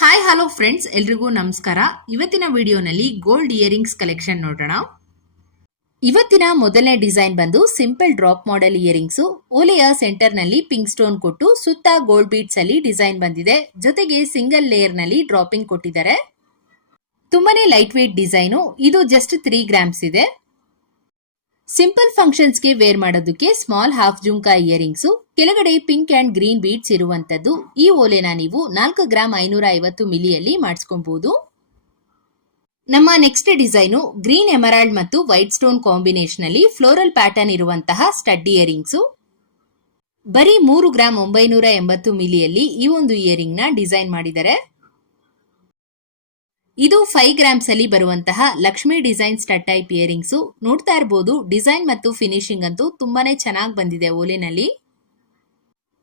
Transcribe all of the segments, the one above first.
Hi hello friends ಎಲ್ರಿಗೂ ನಮಸ್ಕಾರ. ಇವತ್ತಿನ ವಿಡಿಯೋನಲ್ಲಿ ಗೋಲ್ಡ್ ಇಯರಿಂಗ್ಸ್ ಕಲೆಕ್ಷನ್ ನೋಡೋಣ. ಇವತ್ತಿನ ಮೊದಲನೇ ಡಿಸೈನ್ ಬಂದು ಸಿಂಪಲ್ ಡ್ರಾಪ್ ಮಾಡೆಲ್ ಇಯರಿಂಗ್ಸ್ ಓಲೆಯ ಸೆಂಟರ್ನಲ್ಲಿ ಪಿಂಕ್ ಸ್ಟೋನ್ ಕೊಟ್ಟು ಸುತ್ತ ಗೋಲ್ಡ್ ಬೀಟ್ಸ್ ಅಲ್ಲಿ ಡಿಸೈನ್ ಬಂದಿದೆ. ಜೊತೆಗೆ ಸಿಂಗಲ್ ಲೇಯರ್ನಲ್ಲಿ ಡ್ರಾಪಿಂಗ್ ಕೊಟ್ಟಿದ್ದಾರೆ. ತುಂಬಾನೇ ಲೈಟ್ ವೇಟ್ ಡಿಸೈನು ಇದು ಜಸ್ಟ್ ತ್ರೀ ಗ್ರಾಮ್ಸ್ ಇದೆ. ಸಿಂಪಲ್ ಫಂಕ್ಷನ್ಸ್ಗೆ ವೇರ್ ಮಾಡೋದಕ್ಕೆ ಸ್ಮಾಲ್ ಹಾಫ್ ಜುಂಕಾ ಇಯರಿಂಗ್ಸ್ ಕೆಳಗಡೆ ಪಿಂಕ್ ಅಂಡ್ ಗ್ರೀನ್ ಬೀಡ್ಸ್ ಇರುವಂತದ್ದು. ಈ ಓಲೆನ ನೀವು ನಾಲ್ಕು ಗ್ರಾಮ್ ಐನೂರ ಐವತ್ತು ಮಿಲಿಯಲ್ಲಿ ಮಾಡಿಸ್ಕೊಬಹುದು ನಮ್ಮ ನೆಕ್ಸ್ಟ್ ಡಿಸೈನು ಗ್ರೀನ್ ಎಮರಾಲ್ಡ್ ಮತ್ತು ವೈಟ್ ಸ್ಟೋನ್ ಕಾಂಬಿನೇಷನ್ ಅಲ್ಲಿ ಫ್ಲೋರಲ್ ಪ್ಯಾಟರ್ನ್ ಇರುವಂತಹ ಸ್ಟಡ್ ಇಯರಿಂಗ್ಸ್ ಬರೀ ಮೂರು ಗ್ರಾಮ್ ಒಂಬೈನೂರ ಎಂಬತ್ತು ಮಿಲಿಯಲ್ಲಿ ಈ ಒಂದು ಇಯರಿಂಗ್ನ ಡಿಸೈನ್ ಮಾಡಿದ್ದಾರೆ ಇದು ಫೈವ್ ಗ್ರಾಮ್ಸ್ ಅಲ್ಲಿ ಬರುವಂತಹ Lakshmi design stud type earrings ನೋಡ್ತಾ ಇರಬಹುದು ಡಿಸೈನ್ ಮತ್ತು ಫಿನಿಶಿಂಗ್ ಅಂತೂ ತುಂಬಾನೇ ಚೆನ್ನಾಗಿ ಬಂದಿದೆ ಓಲೆನಲ್ಲಿ.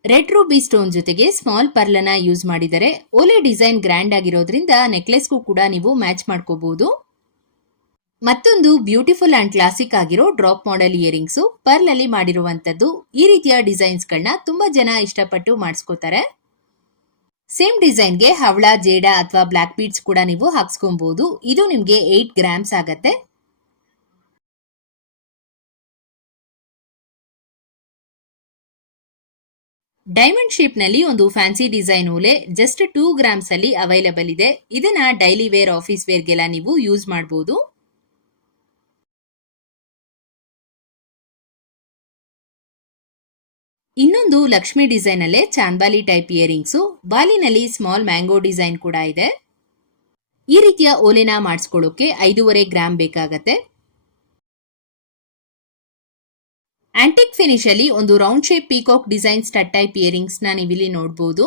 ರೆಡ್ ರೂಬಿ ಸ್ಟೋನ್ ಜೊತೆಗೆ ಸ್ಮಾಲ್ ಪರ್ಲನ ಯೂಸ್ ಮಾಡಿದರೆ ಓಲೆ ಡಿಸೈನ್ ಗ್ರ್ಯಾಂಡ್ ಆಗಿರೋದ್ರಿಂದ ನೆಕ್ಲೆಸ್ಗೂ ಕೂಡ ನೀವು ಮ್ಯಾಚ್ ಮಾಡ್ಕೋಬಹುದು ಮತ್ತೊಂದು ಬ್ಯೂಟಿಫುಲ್ ಅಂಡ್ ಕ್ಲಾಸಿಕ್ ಆಗಿರೋ ಡ್ರಾಪ್ ಮಾಡೆಲ್ ಇಯರಿಂಗ್ಸ್ ಪರ್ಲ್ ಅಲ್ಲಿ ಮಾಡಿರುವಂತದ್ದು ಈ ರೀತಿಯ ಡಿಸೈನ್ಸ್ ಗಳನ್ನ ತುಂಬಾ ಜನ ಇಷ್ಟಪಟ್ಟು ಮಾಡಿಸ್ಕೋತಾರೆ. ಸೇಮ್ ಡಿಸೈನ್ಗೆ ಹವಳ, ಜೇಡ ಅಥವಾ ಬ್ಲಾಕ್ ಬೀಡ್ಸ್ ಕೂಡ ನೀವು ಹಾಕ್ಸ್ಕೊಬಹುದು ಇದು ನಿಮಗೆ ಏಟ್ ಗ್ರಾಮ್ಸ್ ಆಗತ್ತೆ. ಡೈಮಂಡ್ ಶೇಪ್ನಲ್ಲಿ ಒಂದು ಫ್ಯಾನ್ಸಿ ಡಿಸೈನ್ ಓಲೆ ಜಸ್ಟ್ ಟೂ ಗ್ರಾಮ್ಸ್ ಅಲ್ಲಿ ಅವೈಲಬಲ್ ಇದೆ. ಇದನ್ನ ಡೈಲಿ ವೇರ್ ಆಫೀಸ್ ವೇರ್ಗೆಲ್ಲ ನೀವು ಯೂಸ್ ಮಾಡಬಹುದು ಇನ್ನೊಂದು ಲಕ್ಷ್ಮಿ ಡಿಸೈನ್ ಅಲ್ಲೇ ಚಾಂದಾಲಿ ಟೈಪ್ ಇಯರಿಂಗ್ಸ್, ಬಾಲಿನಲ್ಲಿ ಸ್ಮಾಲ್ ಮ್ಯಾಂಗೋ ಡಿಸೈನ್ ಕೂಡ ಇದೆ. ಈ ರೀತಿಯ ಓಲೆನ ಮಾಡಿಸ್ಕೊಳ್ಳೋಕೆ ಐದೂವರೆ ಗ್ರಾಮ್ ಬೇಕಾಗತ್ತೆ. ಆಂಟಿಕ್ ಫಿನಿಶ್ ಅಲ್ಲಿ ಒಂದು round shape peacock design stud type ಇಯರಿಂಗ್ಸ್ನ ನೀವಿಲ್ಲಿ ನೋಡಬಹುದು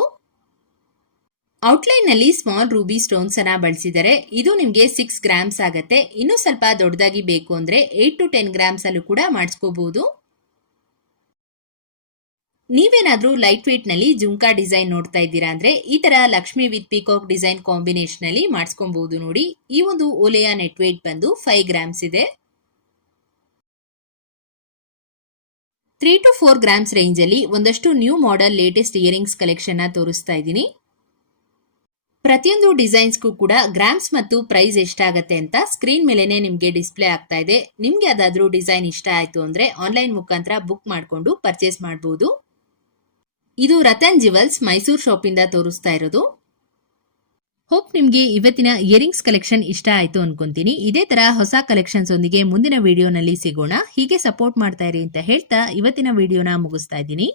ಔಟ್ಲೈನ್ನಲ್ಲಿ ಸ್ಮಾಲ್ ರೂಬಿ ಸ್ಟೋನ್ಸ್ ಅನ್ನ ಬಳಸಿದರೆ ಇದು ನಿಮಗೆ ಸಿಕ್ಸ್ ಗ್ರಾಮ್ಸ್ ಆಗುತ್ತೆ. ಇನ್ನೂ ಸ್ವಲ್ಪ ದೊಡ್ಡದಾಗಿ ಬೇಕು ಅಂದ್ರೆ ಏಟ್ ಟು ಟೆನ್ ಗ್ರಾಮ್ಸ್ ಅಲ್ಲೂ ಕೂಡ ಮಾಡಿಸ್ಕೋಬಹುದು ನೀವೇನಾದ್ರೂ ಲೈಟ್ ವೇಟ್ನಲ್ಲಿ ಜುಂಕಾ ಡಿಸೈನ್ ನೋಡ್ತಾ ಇದ್ದೀರಾ ಅಂದ್ರೆ ಈ ತರ Lakshmi with peacock design combination ಅಲ್ಲಿ ಮಾಡಿಸ್ಕೊಬಹುದು ನೋಡಿ. ಈ ಒಂದು ಓಲೆಯ ನೆಟ್ ವೇಟ್ ಬಂದು ಫೈವ್ ಗ್ರಾಮ್ಸ್ ಇದೆ. Three to four grams range ಅಲ್ಲಿ ಒಂದಷ್ಟು ನ್ಯೂ ಮಾಡೆಲ್ ಲೇಟೆಸ್ಟ್ ಇಯರಿಂಗ್ಸ್ ಕಲೆಕ್ಷನ್ನ ತೋರಿಸ್ತಾ ಇದ್ದೀನಿ. ಪ್ರತಿಯೊಂದು ಡಿಸೈನ್ಸ್ಗೂ ಕೂಡ ಗ್ರಾಮ್ಸ್ ಮತ್ತು ಪ್ರೈಸ್ ಎಷ್ಟಾಗತ್ತೆ ಅಂತ ಸ್ಕ್ರೀನ್ ಮೇಲೆನೆ ನಿಮಗೆ ಡಿಸ್ಪ್ಲೇ ಆಗ್ತಾ ಇದೆ. ನಿಮ್ಗೆ ಅದಾದರೂ ಡಿಸೈನ್ ಇಷ್ಟ ಆಯ್ತು ಅಂದ್ರೆ ಆನ್ಲೈನ್ ಮುಖಾಂತರ ಬುಕ್ ಮಾಡಿಕೊಂಡು ಪರ್ಚೇಸ್ ಮಾಡಬಹುದು ಇದು ರತನ್ ಜಿವಲ್ಸ್ ಮೈಸೂರು ಶಾಪ್ ಇಂದ ತೋರಿಸ್ತಾ ಇರೋದು. ಹೋಪ್ ನಿಮ್ಗೆ ಇವತ್ತಿನ ಇಯರಿಂಗ್ಸ್ ಕಲೆಕ್ಷನ್ ಇಷ್ಟ ಆಯ್ತು ಅನ್ಕೊಂತೀನಿ. ಇದೇ ತರ ಹೊಸ ಕಲೆಕ್ಷನ್ಸ್ ಒಂದಿಗೆ ಮುಂದಿನ ವಿಡಿಯೋನಲ್ಲಿ ಸಿಗೋಣ. ಹೀಗೆ ಸಪೋರ್ಟ್ ಮಾಡ್ತಾ ಇರಿ ಅಂತ ಹೇಳ್ತಾ ಇವತ್ತಿನ ವಿಡಿಯೋನ ಮುಗಿಸ್ತಾ ಇದ್ದೀನಿ.